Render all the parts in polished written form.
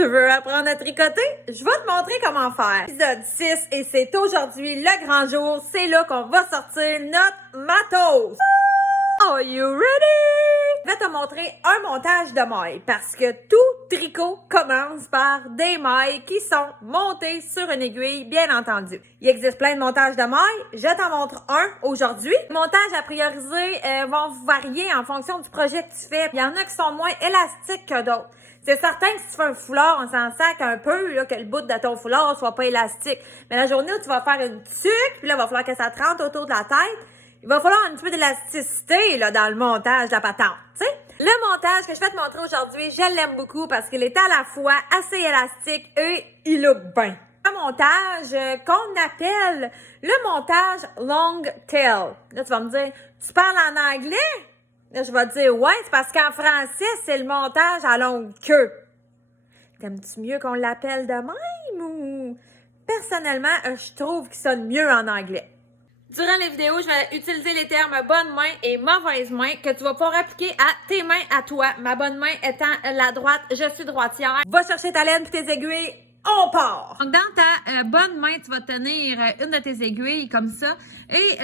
Tu veux apprendre à tricoter? Je vais te montrer comment faire. Épisode 6 et c'est aujourd'hui le grand jour. C'est là qu'on va sortir notre matos. Are you ready? Je vais te montrer un montage de mailles parce que tout tricot commence par des mailles qui sont montées sur une aiguille, bien entendu. Il existe plein de montages de mailles. Je t'en montre un aujourd'hui. Les montages à prioriser vont varier en fonction du projet que tu fais. Il y en a qui sont moins élastiques que d'autres. C'est certain que si tu fais un foulard, on s'en sac un peu, là, que le bout de ton foulard soit pas élastique. Mais la journée où tu vas faire une tuque, puis là, il va falloir que ça te rentre autour de la tête, il va falloir un petit peu d'élasticité, là, dans le montage de la patente, tu sais. Le montage que je vais te montrer aujourd'hui, je l'aime beaucoup parce qu'il est à la fois assez élastique et il look bien. Un montage qu'on appelle le montage long tail. Là, tu vas me dire, tu parles en anglais? Là, je vais te dire, ouais, c'est parce qu'en français, c'est le montage à longue queue. T'aimes-tu mieux qu'on l'appelle de même ou... Personnellement, je trouve qu'il sonne mieux en anglais. Durant les vidéos, je vais utiliser les termes bonne main et mauvaise main que tu vas pouvoir appliquer à tes mains à toi. Ma bonne main étant la droite, je suis droitière. Va chercher ta laine et tes aiguilles. On part! Donc, dans ta bonne main, tu vas tenir une de tes aiguilles comme ça et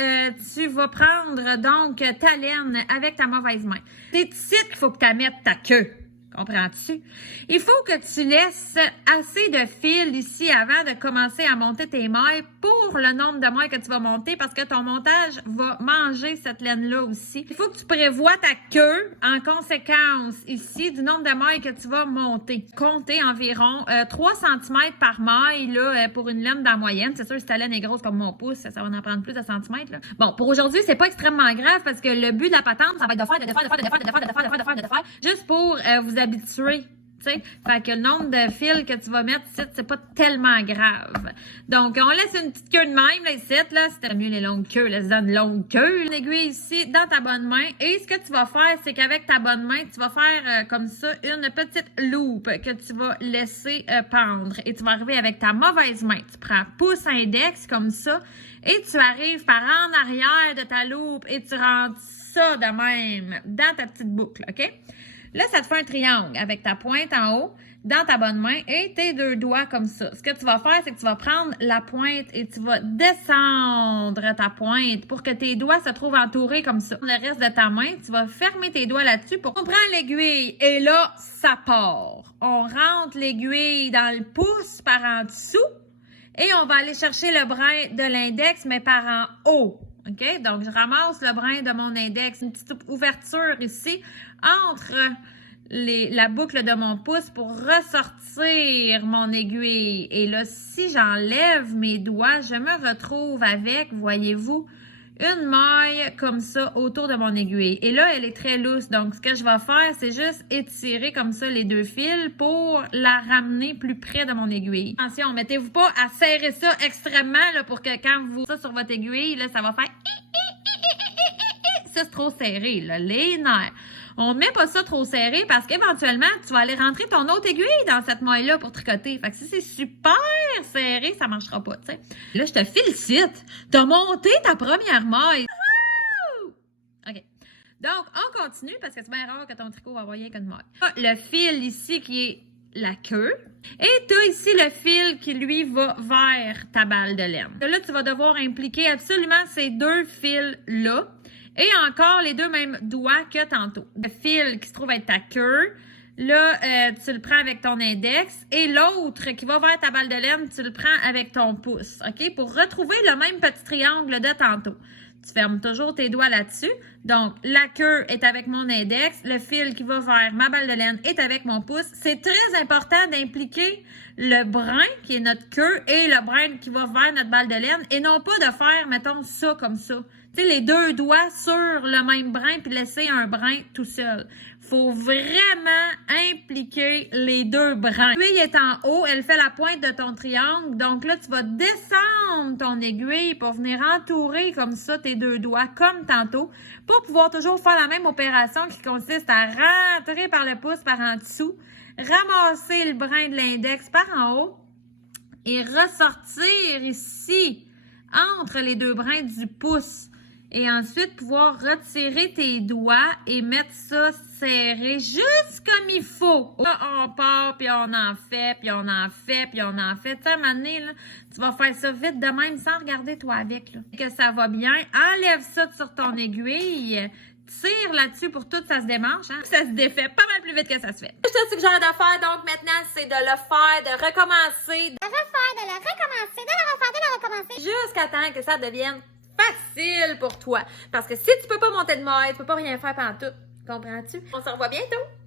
tu vas prendre donc ta laine avec ta mauvaise main. C'est ici qu'il faut que tu mettes ta queue. Comprends-tu? Il faut que tu laisses assez de fil ici avant de commencer à monter tes mailles pour le nombre de mailles que tu vas monter parce que ton montage va manger cette laine-là aussi. Il faut que tu prévois ta queue en conséquence ici du nombre de mailles que tu vas monter. Comptez environ 3 cm par maille là, pour une laine dans la moyenne. C'est sûr, si ta laine est grosse comme mon pouce, ça va en prendre plus de centimètres. Là. Bon, pour aujourd'hui, c'est pas extrêmement grave parce que le but de la patente, ça va être de faire, juste pour vous habituer. T'sais? Fait que le nombre de fils que tu vas mettre ici, c'est pas tellement grave. Donc, on laisse une petite queue de même, là, ici, là. C'était mieux les longues queues, laisse-en une longue queue. Une aiguille ici, dans ta bonne main. Et ce que tu vas faire, c'est qu'avec ta bonne main, tu vas faire comme ça, une petite loupe que tu vas laisser pendre. Et tu vas arriver avec ta mauvaise main. Tu prends pouce index, comme ça, et tu arrives par en arrière de ta loupe et tu rentres ça de même dans ta petite boucle, OK? Là, ça te fait un triangle avec ta pointe en haut dans ta bonne main et tes deux doigts comme ça. Ce que tu vas faire, c'est que tu vas prendre la pointe et tu vas descendre ta pointe pour que tes doigts se trouvent entourés comme ça. Le reste de ta main, tu vas fermer tes doigts là-dessus pour... On prend l'aiguille et là, ça part. On rentre l'aiguille dans le pouce par en dessous et on va aller chercher le brin de l'index, mais par en haut. OK? Donc, je ramasse le brin de mon index, une petite ouverture ici entre la boucle de mon pouce pour ressortir mon aiguille. Et là, si j'enlève mes doigts, je me retrouve avec, voyez-vous, une maille comme ça autour de mon aiguille. Et là, elle est très lousse. Donc, ce que je vais faire, c'est juste étirer comme ça les deux fils pour la ramener plus près de mon aiguille. Attention, mettez-vous pas à serrer ça extrêmement là, pour que quand vous ça sur votre aiguille, là, ça va faire... Ça, c'est trop serré, là, les nerfs. On ne met pas ça trop serré parce qu'éventuellement, tu vas aller rentrer ton autre aiguille dans cette maille-là pour tricoter. Fait que si c'est super serré, ça ne marchera pas, tu sais. Là, je te félicite. Tu as monté ta première maille. OK. Donc, on continue parce que c'est bien rare que ton tricot va envoyer qu'une maille. Le fil ici qui est la queue. Et tu as ici le fil qui, lui, va vers ta balle de laine. Là, tu vas devoir impliquer absolument ces deux fils-là. Et encore les deux mêmes doigts que tantôt. Le fil qui se trouve être ta queue, là, tu le prends avec ton index. Et l'autre qui va vers ta balle de laine, tu le prends avec ton pouce. OK? Pour retrouver le même petit triangle de tantôt. Tu fermes toujours tes doigts là-dessus. Donc, la queue est avec mon index. Le fil qui va vers ma balle de laine est avec mon pouce. C'est très important d'impliquer le brin qui est notre queue et le brin qui va vers notre balle de laine. Et non pas de faire, mettons, ça comme ça. Tu sais, les deux doigts sur le même brin puis laisser un brin tout seul. Faut vraiment impliquer les deux brins. L'aiguille est en haut, elle fait la pointe de ton triangle. Donc là, tu vas descendre ton aiguille pour venir entourer comme ça tes deux doigts, comme tantôt, pour pouvoir toujours faire la même opération qui consiste à rentrer par le pouce par en dessous, ramasser le brin de l'index par en haut et ressortir ici entre les deux brins du pouce. Et ensuite, pouvoir retirer tes doigts et mettre ça serrer juste comme il faut. Là, on part, puis on en fait, puis on en fait, puis on en fait. Tu sais, à un moment donné, là, tu vas faire ça vite de même sans regarder toi avec. Là. Que ça va bien. Enlève ça sur ton aiguille. Tire là-dessus pour tout, ça se démanche. Hein? Ça se défait pas mal plus vite que ça se fait. Je te suggère de faire, donc maintenant, c'est de le faire, de recommencer. De refaire, de le recommencer, de le refaire, de le recommencer. Jusqu'à temps que ça devienne facile pour toi. Parce que si tu peux pas monter de maille, tu peux pas rien faire pendant tout. Comprends-tu? On se revoit bientôt!